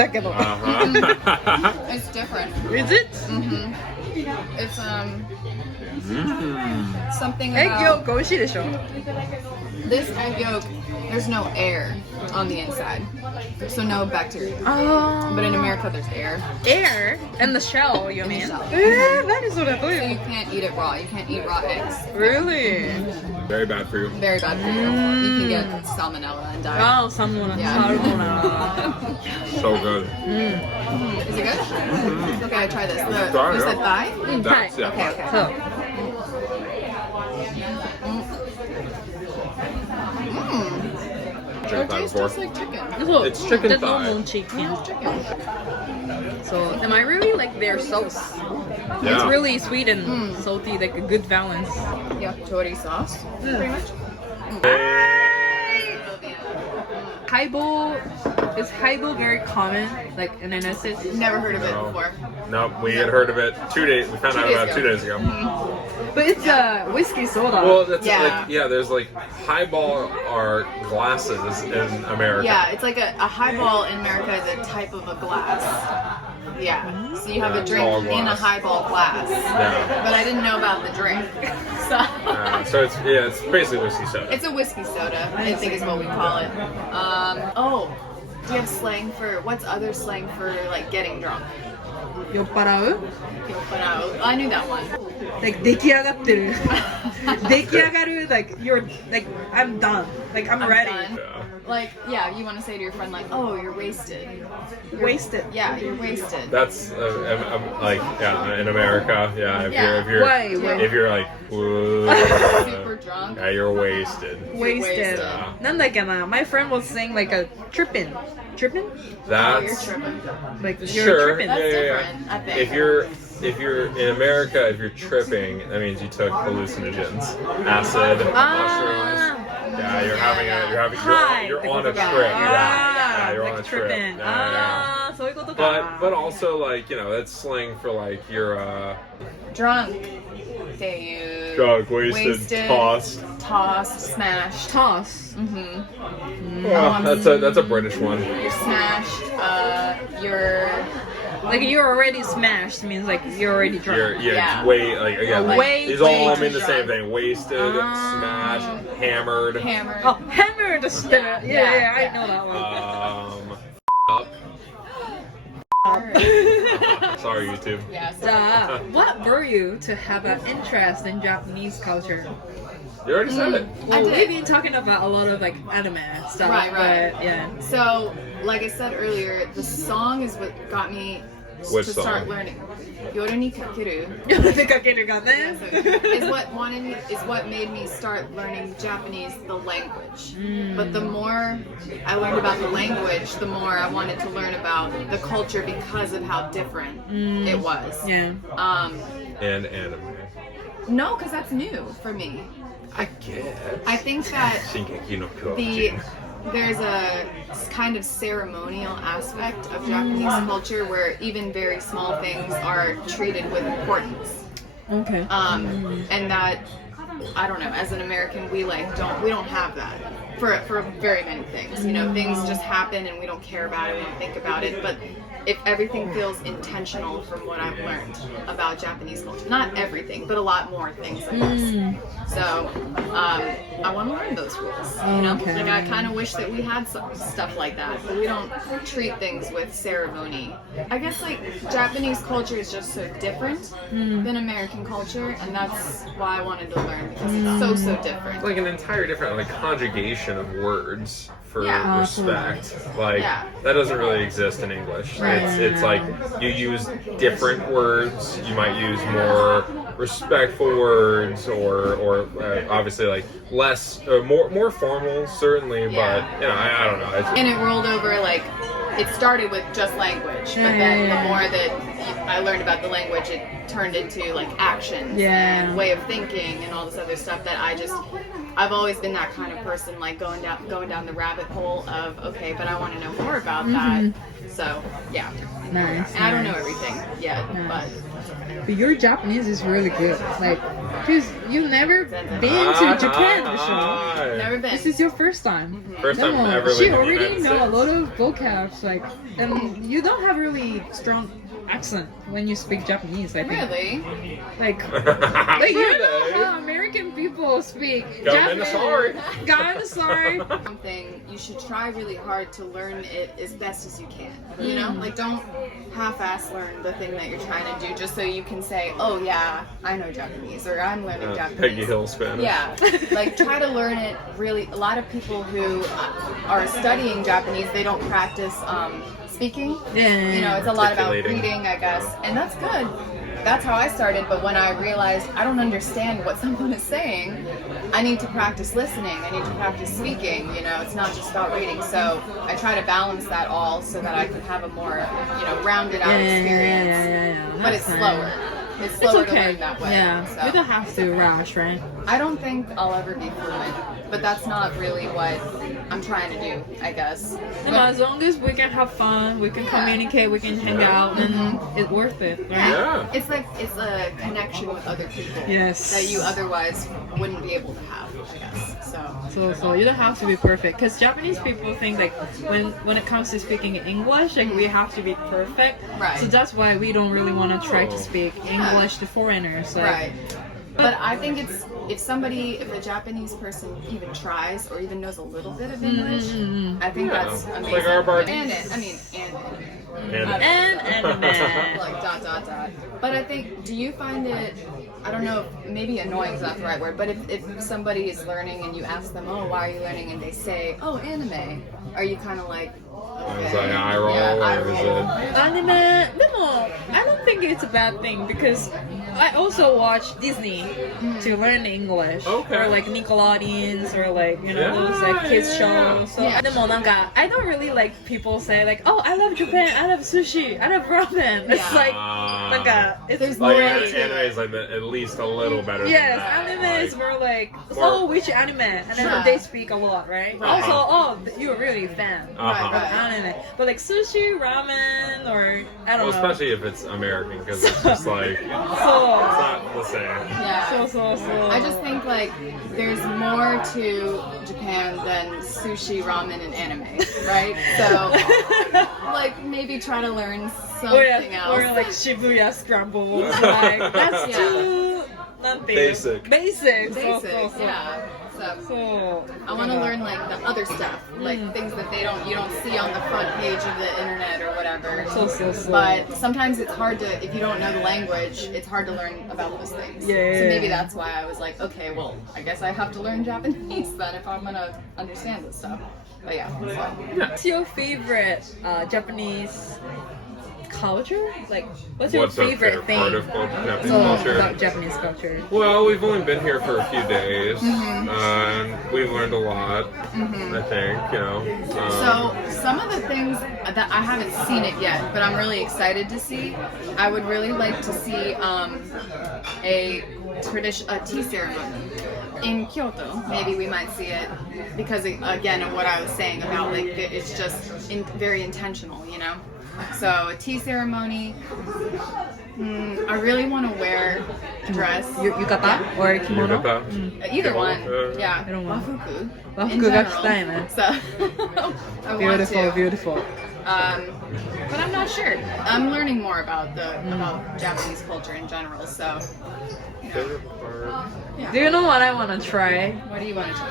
だけど。It's different. Is it? It's something Egg about yolk 美味しいでしょ。 this egg yolk. There's no air on the inside, so no bacteria. But in America, there's air. Air and the shell, you In the mean? shell. 何それどう So いう you can't eat it raw. You can't eat raw eggs. Really? Very bad for you. Very bad for you. You can get salmonella and die. Wow, salmon. So good. Is it good? Okay, I try this. Try it, You said yeah. thigh? That's, yeah. Okay, okay. そう。 Drink that Tastes before. just like chicken. そう。 It's chicken the thigh. normal chicken. Chicken. So, and I really like their sauce. It's Yeah. really sweet and salty, like a good balance. Yakitori sauce, pretty much. Highball, is highball very common, like in an essence? Never heard of it No. before. Nope, we had heard of it 2 days. We found out about it 2 days ago. But it's a whiskey soda. Well, that's Yeah. like, yeah, there's like highball are glasses in America. Yeah, it's like a highball in America is a type of a glass. Yeah, so you have a drink Tall in a glass. highball glass. Yeah. But I didn't know about the drink. So So it's basically whiskey soda. it's a whiskey soda, I think is what we call it. Oh, do you have slang for, what's other slang for like getting drunk? 酔っ払う I knew that one. Like 出来上がってる出来上がる like you're like I'm done like I'm ready done. Yeah. Like, yeah, you want to say to your friend like, oh, you're wasted. wasted Yeah, you're wasted. That's like in America, yeah. Yeah. If you're Why? if you're like, whoa, Super drunk. yeah, you're wasted. wasted Yeah. なんだっけな my friend was saying like a tripping Oh, you're That's tripping. like you're sure. tripping That's Yeah. different, I think. If you're in America, if you're tripping, that means you took hallucinogens, acid, mushrooms. Yeah, you're on a trip. Yeah, you're on a trip. tripping Yeah. そういうことか But also like that's slang for like you're Drunk. They use drunk, wasted, tossed. tossed, smashed. toss That's a British one. You're smashed. You're like you're already smashed means like you're already drunk Yeah. Way like again. Like, way These all too mean the same drunk. thing. Wasted, smashed, hammered. hammered. oh hammered yeah, Yeah. I know that one Up. Sorry, YouTube. Yeah. So what brought you to have an interest in Japanese culture? You already said it. I Well, did. we've been talking about a lot of like anime stuff, Right. but yeah. So, like I said earlier, the song is what got me Which to song? start learning. Yoru ni kakeru. 出かけるがね is what made me start learning Japanese, the language. But the more I learned about the language, the more I wanted to learn about the culture because of how different it was. Yeah. And anime. No, because that's new for me. I guess. I think that Shinkeki no Kyojin. there's a kind of ceremonial aspect of Japanese culture where even very small things are treated with importance. Okay. And that, I don't know, as an American we don't have that for very many things. You know, things just happen and we don't care about it, we don't think about it. But if everything feels intentional from what I've learned about Japanese culture, not everything, but a lot more things like this. So I want to learn those rules. You know, Okay. like I kind of wish that we had some stuff like that, but we don't treat things with ceremony. I guess like Japanese culture is just so different than American culture, and that's why I wanted to learn because it's so different. Like an entire different like conjugation of words for Yeah. respect. Like Yeah. that doesn't really exist in English. Right. It's like you use different words. You might use more respectful words, or obviously like less, more formal certainly. Yeah. But you know, I don't know. It's, And it rolled over like it started with just language, but then the more that I learned about the language, it turned into like actions and way of thinking and all this other stuff that I've always been that kind of person, like going down the rabbit hole of okay, but I want to know more about that. So yeah. Nice. And I don't know nice. everything yet, But your Japanese is really good. Like, because you've never been to Japan, Michelle. never been. This is your first time. First time ever She living in the already United know a States. lot of vocabs, like, and you don't have really strong accent when you speak Japanese. I think. Really? Like you know how American people speak Sorry. Sorry. Something you should try really hard to learn it as best as you can. You know, like don't half-ass learn the thing that you're trying to do just so you can say, "Oh yeah, I know Japanese," or "I'm learning Japanese." Peggy Hill Spanish. Yeah, like try to learn it really. A lot of people who are studying Japanese, they don't practice speaking. Yeah. You know, it's a lot about Articulating. reading, I guess, and that's good. That's how I started, but when I realized I don't understand what someone is saying, I need to practice listening, I need to practice speaking, you know, it's not just about reading. So I try to balance that all so that I can have a more, you know, rounded out experience. But it's slower. It's slower to learn that way. Yeah, So. you don't have to rush, right? I don't think I'll ever be fluent, but that's not really what I'm trying to do, I guess. No, as long as we can have fun, we can communicate, we can hang out, and it's worth it, right? Yeah. It's like it's a connection with other people Yes. that you otherwise wouldn't be able to have, I guess. So you don't have to be perfect, because Japanese people think like when it comes to speaking English, like we have to be perfect. Right. So that's why we don't really want to try to speak English to foreigners. Like, Right. But I think it's if a Japanese person even tries or even knows a little bit of English, I think Yeah. that's amazing. Like our bar- and And anime. like ... But I think, do you find it, I don't know, maybe annoying is not the right word, but if somebody is learning and you ask them, oh, why are you learning? And they say, oh, anime, are you kind of like, okay. Is that an eye roll, eye or is roll. it- Anime, no, I don't think it's a bad thing, because I also watch Disney to learn English. Okay. Or like Nickelodeons, or like, you know, Yeah, those like kids shows. So, Yeah. でもなんか I don't really like people say like, oh, I love Japan, I love sushi, I love ramen. It's Yeah. like, なんか it's There's more more Like to anime it. is like at least a little better. Yes, than that. anime is Like, more like, Or- oh, which anime? And then Sure. they speak a lot, right? Right. Also, oh, you're really a fan Uh-huh. of anime. But like sushi, ramen, or I don't Well, know. especially if it's American, because it's just like it's So, not the same. Yeah. so. I just think like there's more to Japan than sushi, ramen, and anime, right? So like maybe try to learn something else. Or like Shibuya Scramble. Like, that's Yeah. too nothing. Basic. Basic. Basics, yeah. So So I want to learn like the other stuff, like things that you don't see on the front page of the internet or whatever. So. But sometimes it's hard to, if you don't know the language, it's hard to learn about those things. Yeah. So maybe that's why I was like, okay, well, I guess I have to learn Japanese then if I'm gonna understand this stuff. But yeah. So. What's your favorite Japanese culture? Like, what's your What's our favorite thing part of Japanese so, culture? about Japanese culture? Well, we've only been here for a few days, and we've learned a lot. I think, you know. So some of the things that I haven't seen it yet, but I'm really excited to see. I would really like to see a tea ceremony in Kyoto. Maybe we might see it because again of what I was saying about like it's just very intentional, you know. So a tea ceremony. I really want to wear a dress. Yukata or kimono? Yukata. Either one. Yeah. いろんな Wafuku. in 和服が着 general. たいね。 So I want to. Beautiful. But I'm not sure. I'm learning more about about Japanese culture in general. So, you know, Favorite part? Do you know what I want to try? what do you want to try?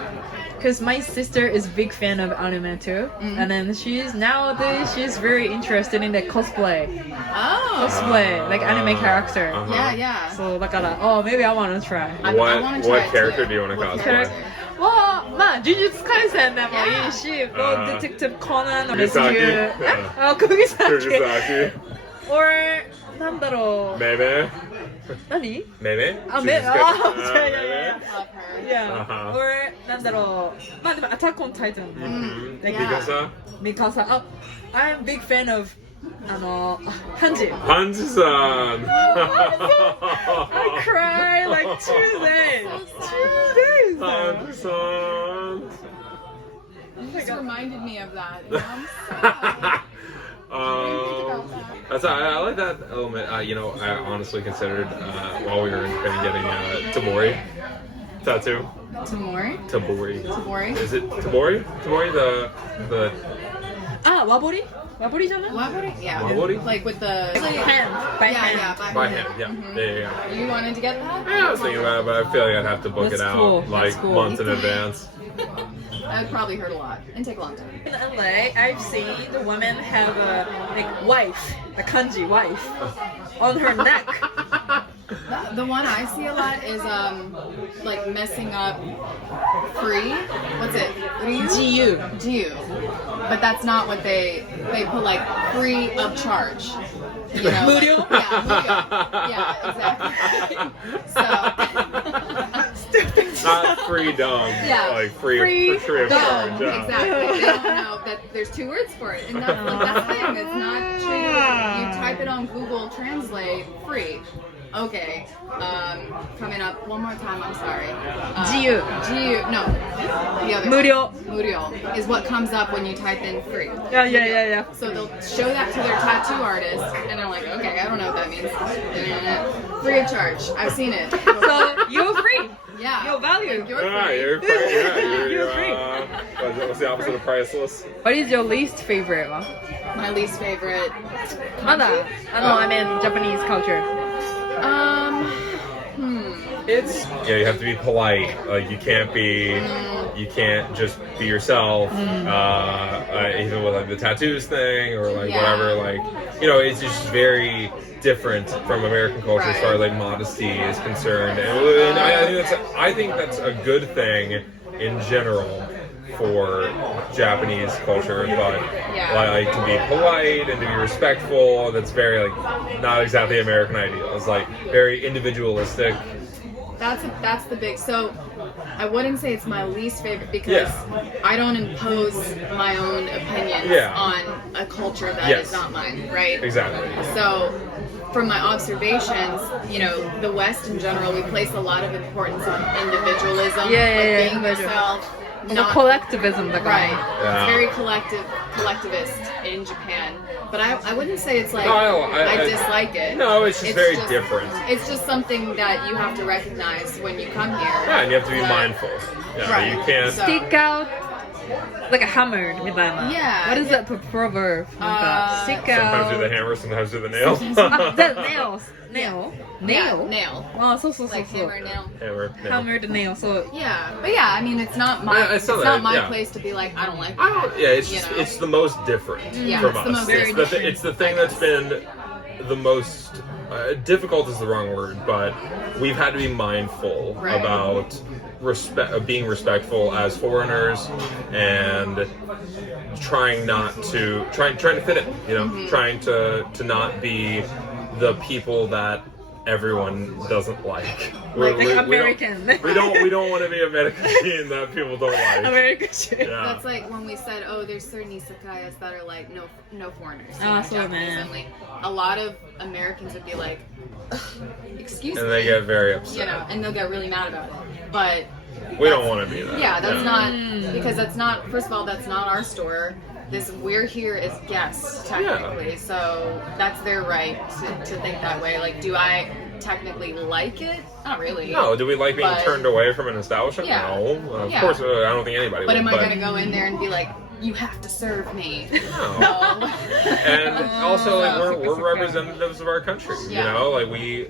Because my sister is a big fan of anime too, and then nowadays she's very interested in the cosplay, Oh, like anime character. Uh-huh. yeah, yeah. So だから oh maybe I want to try. I wanna try What it character too. do you want to What cosplay? character? まあ呪術廻戦でもいいし、Yeah. Detective Conan の Kugisaki. 釘崎 Kugisaki. or なんだろう Meme. 何 Meme? あ、She's め、 good. あ、 Meme. Love her. Yeah. Uh-huh. Or なんだろうまあでもアタックオンタイタン Mhm. Yeah. Mikasa? ミカさんあ I'm big fan of ハンジ Hanji-san. I cry like 2 days. 2 days. Hanji-san. You just reminded me of that. You know, I'm sad. I didn't think about that. I like that element. You know, I honestly considered while we were in Japan getting Tabori tattoo. Tamori? Tabori. Tabori? Is it Tabori? Tabori, the Wabori? Wabori じゃない? Wabori? Yeah. Wabori? Like with the... Hand. By hand. Yeah, by hand. Yeah. Yeah. You wanted to get that? I was thinking about it, but I feel like I'd have to book That's it out cool. like That's cool. months in advance. That would probably hurt a lot and take a long time. In LA, I've seen the women have a wife, the kanji wife, on her neck. The one I see a lot is like messing up free. What's it? GU. GU. But that's not what they put, like free of charge. You know, Murio? Like, yeah, murio. Yeah, exactly. So Not freedom. Yeah. Like free of charge. Yeah. Exactly. They don't know that there's two words for it, and that's the thing. It's not treated. You type it on Google Translate, free. Okay. Coming up one more time. I'm sorry. GU. GU. No. The other. Murio. Murio is what comes up when you type in free. Yeah. So they'll show that to their tattoo artist, and they're like, okay, I don't know what that means. Free of charge. I've seen it. So you're free. Yeah. Your value. Like, you're Yeah, free. you're free. Yeah, You're free. What's the opposite of priceless? What is your least favorite one? My least favorite. I mean Japanese culture. It's you have to be polite. Like you can't just be yourself. Even with like the tattoos thing or like whatever. Like it's just very different from American culture as far as like modesty is concerned. And I think that's a good thing in general for Japanese culture, but like to be polite and to be respectful. That's very like not exactly American ideal. It's like very individualistic. That's the big. So I wouldn't say it's my least favorite because I don't impose my own opinions on a culture that is not mine, right? Exactly. So from my observations, the West in general, we place a lot of importance on individualism, being yourself. Not collectivism, right. It's very collectivist in Japan, but I wouldn't say it's like I dislike it. No, it's just very different. It's just something that you have to recognize when you come here. Yeah, and you have to be mindful. Yeah, right. You can't stick out like a hammer みたいな. Yeah. What is that proverb? Stick out. Sometimes do the hammer, sometimes do the nail. The nails. Nail? Yeah, nail. So. Like hammer, nail. Hammer, the nail. So yeah, but I mean, it's not my place to be like, I don't like that. It's the most different from us. It's the thing that's been the most difficult is the wrong word, but we've had to be mindful about being respectful as foreigners and trying to fit in. Trying to not be the people that everyone doesn't like. American. We don't want to be American that people don't like. American. Yeah. That's like when we said, there's certain izakayas that are like no foreigners. Japanese only. A lot of Americans would be like, excuse me. And they get very upset. And they'll get really mad about it. But we don't want to be that. Yeah, that's not because that's not. First of all, that's not our store. We're here as guests technically, so that's their right to think that way. Like, do I technically like it? Not really. No, do we like being turned away from an establishment? Yeah. No, of course. I don't think anybody. But would, am I going to go in there and be like, you have to serve me? No. And also, like, we're representatives of our country. Like we,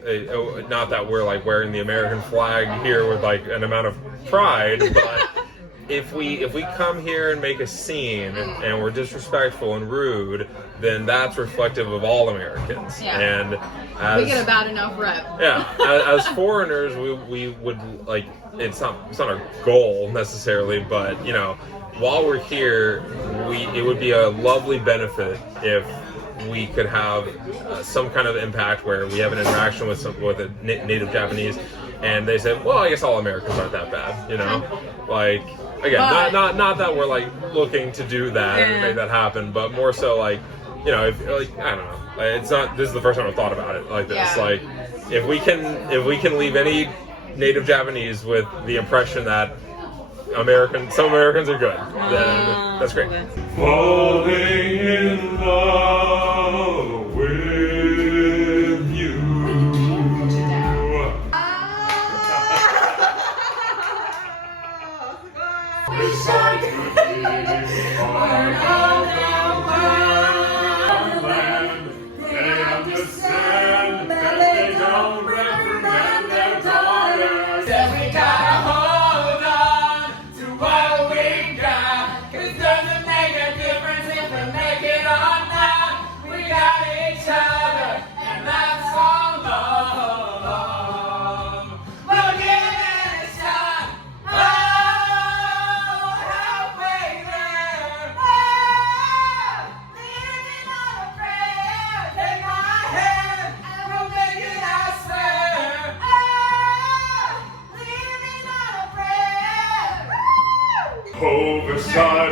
not that we're like wearing the American flag here with like an amount of pride, but. If we come here and make a scene and we're disrespectful and rude, then that's reflective of all Americans. Yeah. And we get a bad enough rep. Yeah. As foreigners, we would like it's not our goal necessarily, but while we're here, it would be a lovely benefit if we could have some kind of impact where we have an interaction with a native Japanese, and they say, well, I guess all Americans aren't that bad, like. Again, not that we're like looking to do that and make that happen, but more so like, if like I don't know, it's not. This is the first time I've thought about it like this. Yeah. Like, if we can leave any native Japanese with the impression that some Americans are good, then that's great. Okay. Falling in love with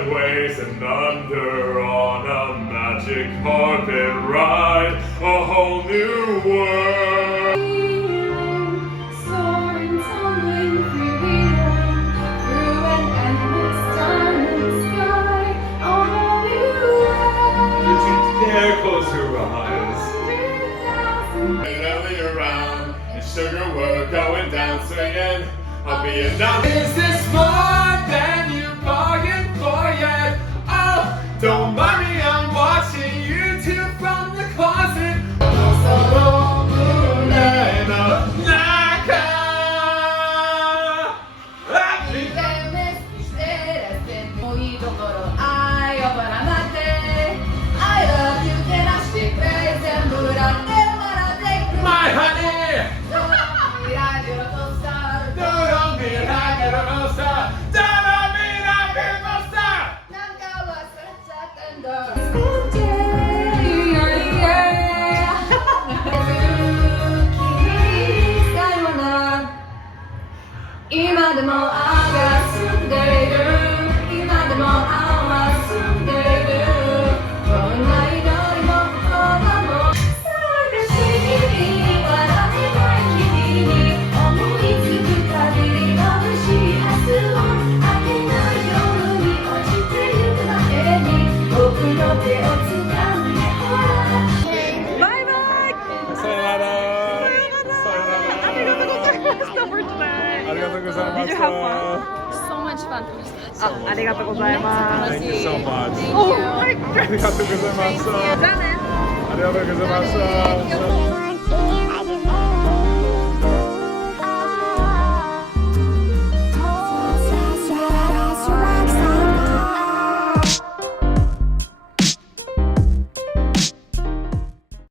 sideways and under on a magic carpet ride, a whole new world. Soaring, tumbling, freewheeling through an endless diamond sky, a whole new world. Would you dare close your eyes? Early around, and sugar we're going down swinging. I'll be a down. Is this more than you bargained for yet? Oh, don't mind me, I'm watching you two from the closet. My honey! Don't be like a monster! Don't be like a monster! 今でも青が澄んでいる今でも青は澄んでいるどんな祈りも言葉も探しに笑えない日々に思いつく限り眩しい明日を明けない夜に落ちてゆく前に僕の手を掴んでほらバイバイさよなら。ありがとうございました for today. ありがとうございま Did し you た。 have fun? So much fun. ありがとうございます。 Thank you so much. Oh my god. ありがとうございました。じゃあね。ありがとうございました。